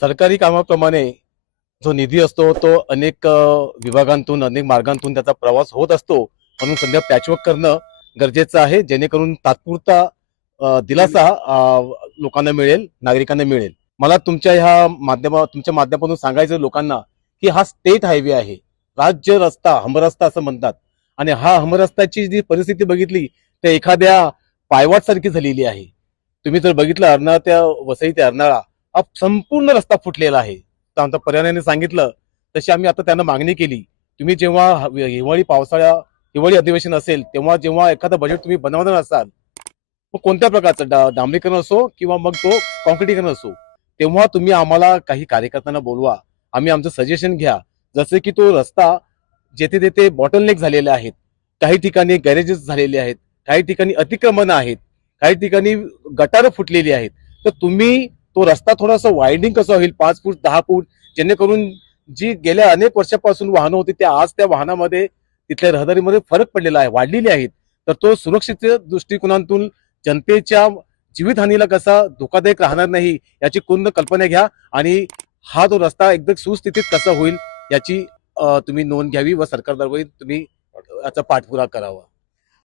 सरकारी कामाप्रमाणे जो निधी असतो तो अनेक विभागांतून अनेक मार्गांतून त्याचा प्रवास होत असतो. म्हणून सध्या पॅचवर्क करणं गरजेचं आहे जेणेकरून तात्पुरता दिलासा लोकांना मिळेल नागरिकांना मिळेल. मला तुमच्या ह्या माध्यमा तुमच्या माध्यमातून सांगायचं लोकांना की हा स्टेट हायवे आहे. राज्य रस्ता हमरस्ता असं म्हणतात. आणि हा हमरस्त्याची जी परिस्थिती बघितली तर एखाद्या पायवाट सारखी झालेली आहे. तुम्ही जर बघितलं अर्नाळा त्या वसई ते अर्नाळा हा संपूर्ण रस्ता फुटलेला आहे. तर आमच्या पर्यायाने सांगितलं तशी आम्ही आता त्यांना मागणी केली. तुम्ही जेव्हा हिवाळी पावसाळ्या हिवाळी अधिवेशन असेल तेव्हा जेव्हा एखादं बजेट तुम्ही बनवणार असाल मग कोणत्या प्रकारचं? डा डांबरीकरण असो किंवा मग तो कॉन्क्रिटीकरण असो तेव्हा तुम्ही आम्हाला काही कार्यकर्त्यांना बोलवा. आम्ही आमचं सजेशन घ्या. जसे की तो रस्ता जेथे तेथे बॉटलनेक झालेले आहेत काही ठिकाणी गॅरेजेस झालेले आहेत काही ठिकाणी अतिक्रमण आहेत काही ठिकाणी गटारं फुटलेली आहेत तर तुम्ही तो रस्ता थोडासा वायडिंग कसा होईल? पाच फूट दहा फूट? जेणेकरून जी गेल्या अनेक वर्षापासून वाहनं होती त्या आज त्या वाहनामध्ये तिथल्या रहदारीमध्ये फरक पडलेला आहे वाढलेली आहेत. तर तो सुरक्षित दृष्टिकोनातून जनतेच्या जीवितहानीला कसा धोकादायक राहणार नाही याची पूर्ण कल्पना घ्या आणि हा जो रस्ता एकदम सुस्थितीत कसा होईल याची तुम्ही नोंद घ्यावी व सरकारद्वारे तुम्ही याचा पाठपुरा करावा.